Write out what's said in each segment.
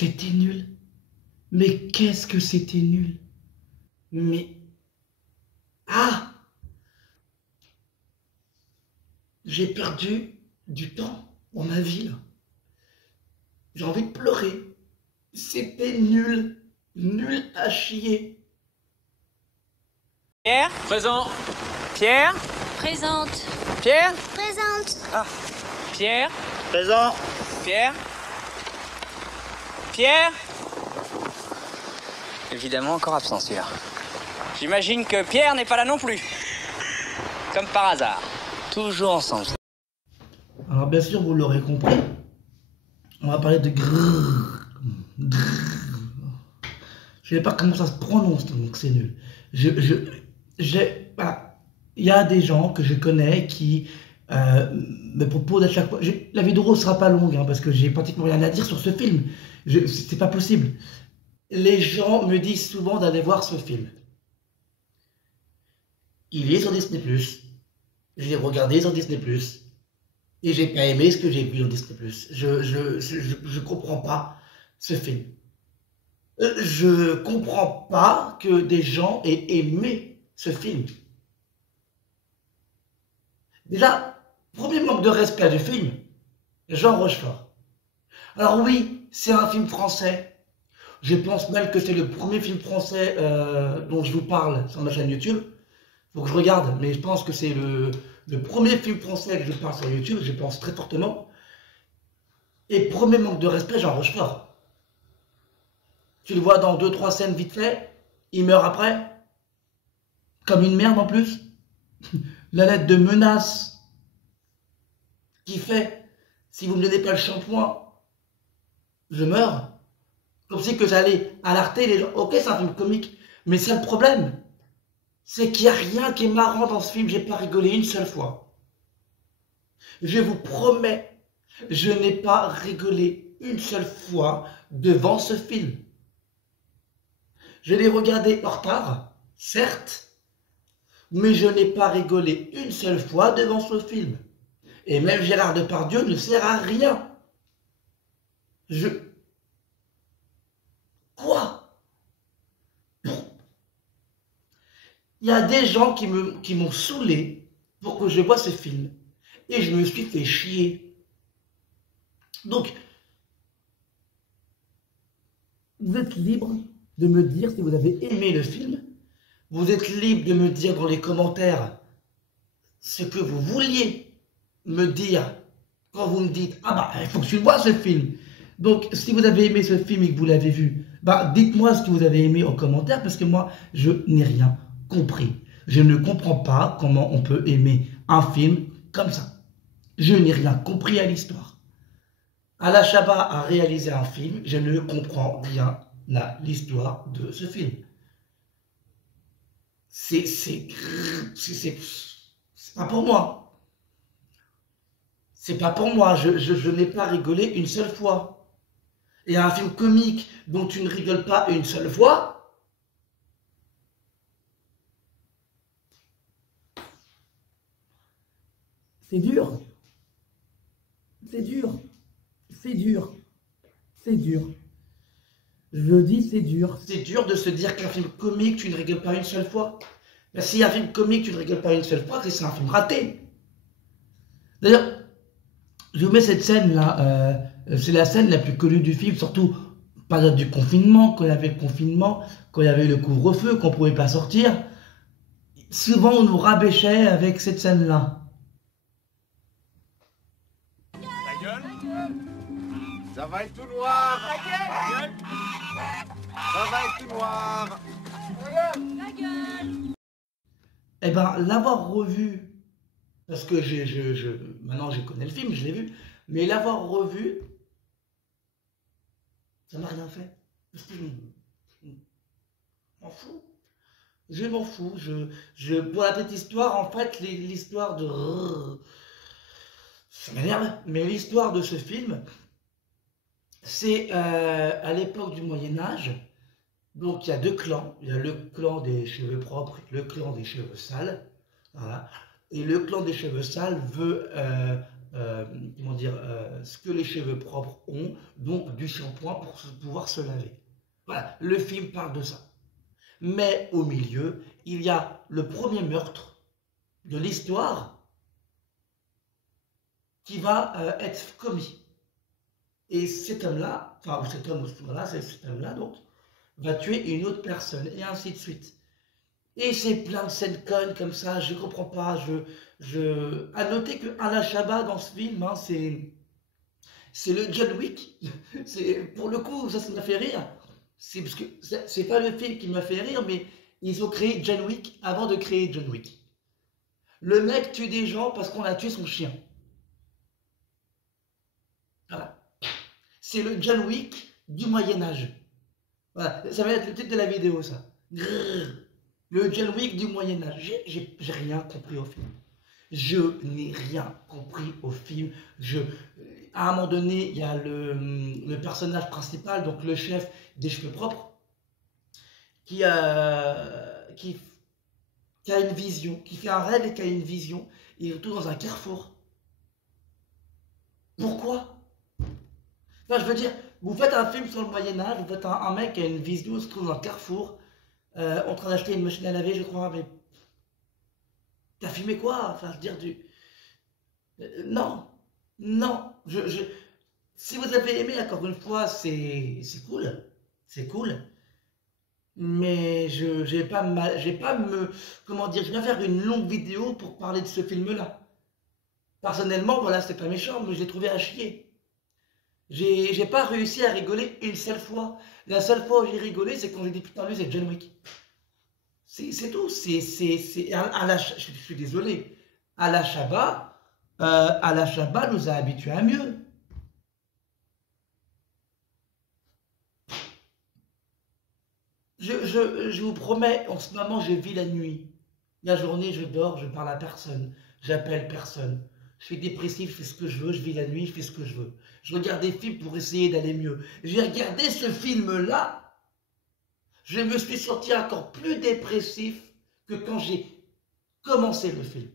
C'était nul. Mais qu'est-ce que c'était nul. Mais... Ah! J'ai perdu du temps dans ma vie, là. J'ai envie de pleurer. C'était nul. Nul à chier. Pierre? Présent. Pierre? Présente. Pierre? Présente. Ah. Pierre? Présent. Pierre? Pierre? Évidemment encore absent celui-là. J'imagine que Pierre n'est pas là non plus. Comme par hasard. Toujours ensemble. Alors bien sûr, vous l'aurez compris, on va parler de grrr. Je ne sais pas comment ça se prononce, donc c'est nul. Voilà. Il y a des gens que je connais qui me proposent à chaque fois... La vidéo ne sera pas longue, hein, parce que j'ai pratiquement rien à dire sur ce film. C'est pas possible. Les gens me disent souvent d'aller voir ce film. Il est sur Disney+. Je l'ai regardé sur Disney+. Et j'ai pas aimé ce que j'ai vu dans Disney+. Je comprends pas ce film. Je comprends pas que des gens aient aimé ce film. Déjà, premier manque de respect du film, Jean Rochefort. Alors oui, c'est un film français. Je pense même que c'est le premier film français dont je vous parle sur ma chaîne YouTube. Faut que je regarde, mais je pense que c'est le premier film français que je parle sur YouTube, je pense très fortement. Et premier manque de respect, Jean Rochefort. Tu le vois dans 2-3 scènes vite fait, il meurt après, comme une merde en plus. La lettre de menace qui fait, si vous ne me donnez pas le shampoing, je meurs. Comme si que j'allais alerter les gens. Ok, c'est un film comique, mais c'est le problème. C'est qu'il n'y a rien qui est marrant dans ce film, j'ai pas rigolé une seule fois. Je vous promets, je n'ai pas rigolé une seule fois devant ce film. Je l'ai regardé en retard, certes, mais je n'ai pas rigolé une seule fois devant ce film. Et même Gérard Depardieu ne sert à rien. Quoi? Il y a des gens qui m'ont saoulé pour que je voie ce film. Et je me suis fait chier. Donc, vous êtes libre de me dire si vous avez aimé le film. Vous êtes libre de me dire dans les commentaires ce que vous vouliez me dire quand vous me dites « Ah bah, il faut que tu le vois ce film !» Donc, si vous avez aimé ce film et que vous l'avez vu, bah, dites-moi ce que vous avez aimé en commentaire parce que moi, je n'ai rien compris. Je ne comprends pas comment on peut aimer un film comme ça. Je n'ai rien compris à l'histoire. Alain Chabat a réalisé un film, je ne comprends rien à l'histoire de ce film. C'est pas pour moi. C'est pas pour moi, je n'ai pas rigolé une seule fois. Et un film comique dont tu ne rigoles pas une seule fois, c'est dur. C'est dur. C'est dur. C'est dur. Je dis c'est dur. C'est dur de se dire qu'un film comique, tu ne rigoles pas une seule fois. Ben, si un film comique, tu ne rigoles pas une seule fois, c'est un film raté. D'ailleurs, je vous mets cette scène-là. C'est la scène la plus connue du film, surtout période du confinement, quand il y avait le confinement, quand il y avait le couvre-feu, qu'on ne pouvait pas sortir. Souvent, on nous rabâchait avec cette scène-là. Ta gueule. Ça va être tout noir. Ta gueule. Ça va être tout noir. La gueule. Eh ben, l'avoir revu, parce que maintenant je connais le film, je l'ai vu, mais l'avoir revu, ça m'a rien fait. Parce que je m'en fous. Je m'en fous. Pour la petite histoire, en fait, l'histoire de... Ça m'énerve, mais l'histoire de ce film, c'est à l'époque du Moyen-Âge. Donc il y a deux clans. Il y a le clan des cheveux propres et le clan des cheveux sales. Voilà. Et le clan des cheveux sales veut comment dire, ce que les cheveux propres ont, donc du shampoing pour pouvoir se laver. Voilà, le film parle de ça. Mais au milieu, il y a le premier meurtre de l'histoire qui va être commis. Et cet homme-là, enfin, ou cet homme, voilà, c'est cet homme-là, donc, va tuer une autre personne, et ainsi de suite. Et c'est plein de scènes connes comme ça, je comprends pas, À noter que Alain Chabat, dans ce film, hein, c'est le John Wick. Pour le coup, ça m'a fait rire. C'est parce que c'est pas le film qui m'a fait rire, mais ils ont créé John Wick avant de créer John Wick. Le mec tue des gens parce qu'on a tué son chien. Voilà. C'est le John Wick du Moyen-Âge. Voilà, ça va être le titre de la vidéo, ça. Grrr. Le John Wick du Moyen-Âge. J'ai rien compris au film. Je n'ai rien compris au film. À un moment donné, il y a le personnage principal, donc le chef des cheveux propres, qui a une vision, qui fait un rêve et qui a une vision. Il est tout dans un carrefour. Pourquoi? Enfin, je veux dire, vous faites un film sur le Moyen-Âge, vous faites un mec qui a une vision, il se trouve dans un carrefour, en train d'acheter une machine à laver, je crois, mais t'as filmé quoi? Enfin, je veux dire, non, non, si vous avez aimé, encore une fois, c'est cool, mais comment dire, je vais faire une longue vidéo pour parler de ce film-là. Personnellement, voilà, c'est pas méchant, mais je l'ai trouvé à chier. J'ai pas réussi à rigoler une seule fois. La seule fois où j'ai rigolé, c'est quand j'ai dit putain, lui, c'est John Wick. C'est tout. Je suis désolé. Alain Chabat nous a habitués à mieux. Je vous promets, en ce moment, je vis la nuit. La journée, je dors, je parle à personne. J'appelle personne. Je suis dépressif, je fais ce que je veux, je vis la nuit, je fais ce que je veux. Je regarde des films pour essayer d'aller mieux. J'ai regardé ce film-là, je me suis senti encore plus dépressif que quand j'ai commencé le film.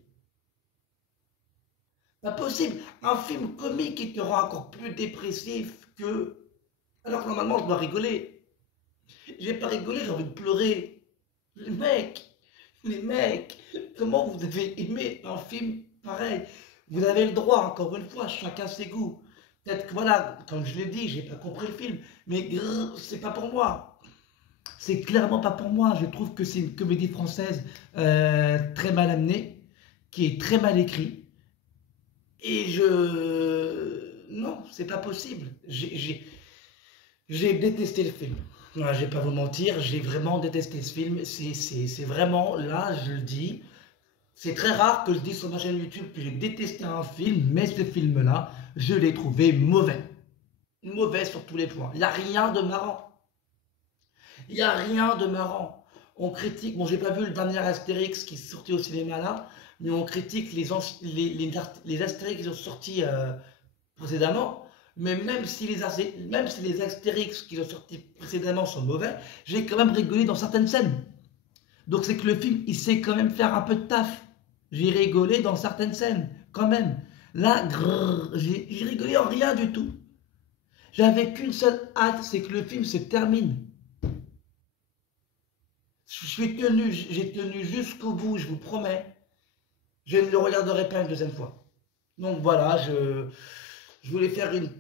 Pas possible, un film comique qui te rend encore plus dépressif que... Alors que normalement, je dois rigoler. J'ai pas rigolé, j'ai envie de pleurer. Les mecs, comment vous avez aimé un film pareil? Vous avez le droit, encore une fois, chacun ses goûts. Peut-être que voilà, comme je l'ai dit, j'ai pas compris le film, mais c'est pas pour moi. C'est clairement pas pour moi. Je trouve que c'est une comédie française très mal amenée, qui est très mal écrite. Et non, c'est pas possible. J'ai détesté le film. Voilà, je vais pas vous mentir, j'ai vraiment détesté ce film. C'est vraiment, là, je le dis, c'est très rare que je dise sur ma chaîne YouTube que j'ai détesté un film, mais ce film-là, je l'ai trouvé mauvais. Mauvais sur tous les points. Il n'y a rien de marrant. Il n'y a rien de marrant. On critique, bon, j'ai pas vu le dernier Astérix qui est sorti au cinéma là, mais on critique les Astérix qui sont sortis précédemment. Mais même si les Astérix qui sont sortis précédemment sont mauvais, j'ai quand même rigolé dans certaines scènes. Donc c'est que le film, il sait quand même faire un peu de taf. J'ai rigolé dans certaines scènes, quand même. Là, j'ai rigolé en rien du tout. J'avais qu'une seule hâte, c'est que le film se termine. J'ai tenu jusqu'au bout, je vous promets. Je ne le regarderai pas une deuxième fois. Donc voilà, je voulais faire une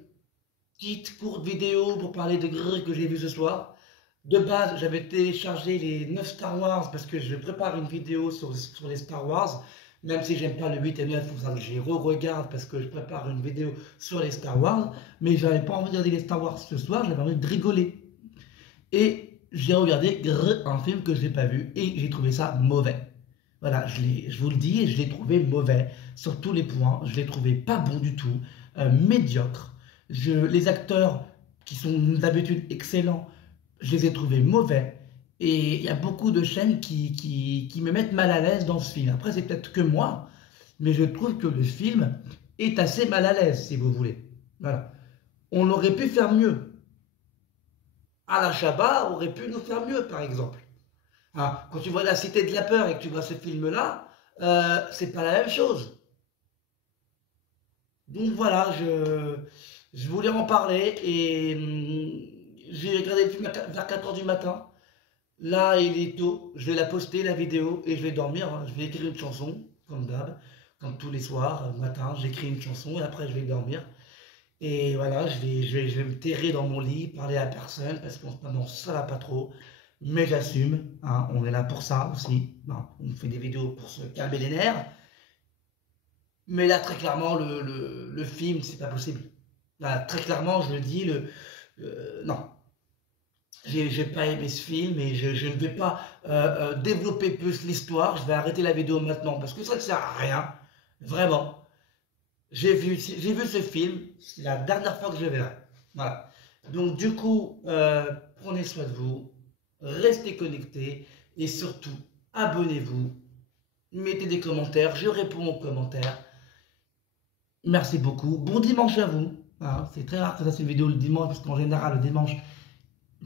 petite courte vidéo pour parler de Grrr que j'ai vu ce soir. De base, j'avais téléchargé les 9 Star Wars parce que je prépare une vidéo sur les Star Wars. Même si j'aime pas le 8 et 9, il faut que je re-regarde parce que je prépare une vidéo sur les Star Wars. Mais j'avais pas envie de regarder les Star Wars ce soir, j'avais envie de rigoler. Et j'ai regardé Grrr, un film que je n'ai pas vu et j'ai trouvé ça mauvais. Voilà, je vous le dis, et je l'ai trouvé mauvais sur tous les points. Je l'ai trouvé pas bon du tout, médiocre. Les acteurs qui sont d'habitude excellents, je les ai trouvés mauvais. Et il y a beaucoup de chaînes qui me mettent mal à l'aise dans ce film. Après, c'est peut-être que moi, mais je trouve que le film est assez mal à l'aise, si vous voulez. Voilà. On aurait pu faire mieux. Alain Chabat aurait pu nous faire mieux, par exemple. Hein, quand tu vois La Cité de la Peur et que tu vois ce film-là, c'est pas la même chose. Donc voilà, je voulais en parler et j'ai regardé le film vers 4 heures du matin. Là, il est tôt, je vais la poster, la vidéo, et je vais dormir, hein. Je vais écrire une chanson, comme d'hab, comme tous les soirs, matin, j'écris une chanson et après je vais dormir. Et voilà, je vais me terrer dans mon lit, parler à personne, parce qu'en ce moment, ça va pas trop. Mais j'assume, hein, on est là pour ça aussi. Hein, on fait des vidéos pour se calmer les nerfs. Mais là, très clairement, le film, c'est pas possible. Là, très clairement, je le dis, non. J'ai pas aimé ce film et je ne vais pas développer plus l'histoire. Je vais arrêter la vidéo maintenant parce que ça ne sert à rien. Vraiment. J'ai vu ce film, c'est la dernière fois que je le verrai. Voilà. Donc du coup, prenez soin de vous, restez connectés et surtout, abonnez-vous, mettez des commentaires, je réponds aux commentaires. Merci beaucoup. Bon dimanche à vous. Hein, c'est très rare que ça fasse une vidéo le dimanche parce qu'en général, le dimanche,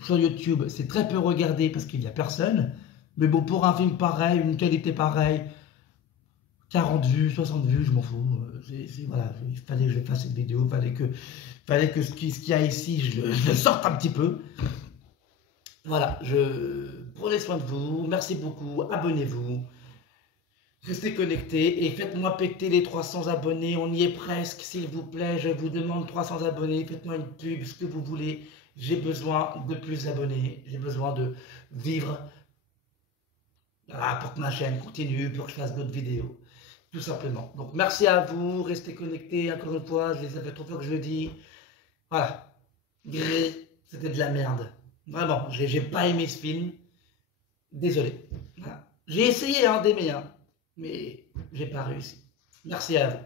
sur YouTube, c'est très peu regardé parce qu'il n'y a personne. Mais bon, pour un film pareil, une qualité pareille, 40 vues, 60 vues, je m'en fous. Voilà, il fallait que je fasse cette vidéo, fallait que ce qu'il y a ici, je le sorte un petit peu. Voilà, prenez soin de vous, merci beaucoup, abonnez-vous, restez connectés et faites-moi péter les 300 abonnés, on y est presque, s'il vous plaît, je vous demande 300 abonnés, faites-moi une pub, ce que vous voulez, j'ai besoin de plus d'abonnés, j'ai besoin de vivre, voilà, pour que ma chaîne continue, pour que je fasse d'autres vidéos. Tout simplement. Donc merci à vous, restez connectés, encore une fois, ça fait 3 fois que je le dis. Voilà. C'était de la merde. Vraiment, j'ai pas aimé ce film. Désolé. Voilà. J'ai essayé d'aimer, hein, mais j'ai pas réussi. Merci à vous.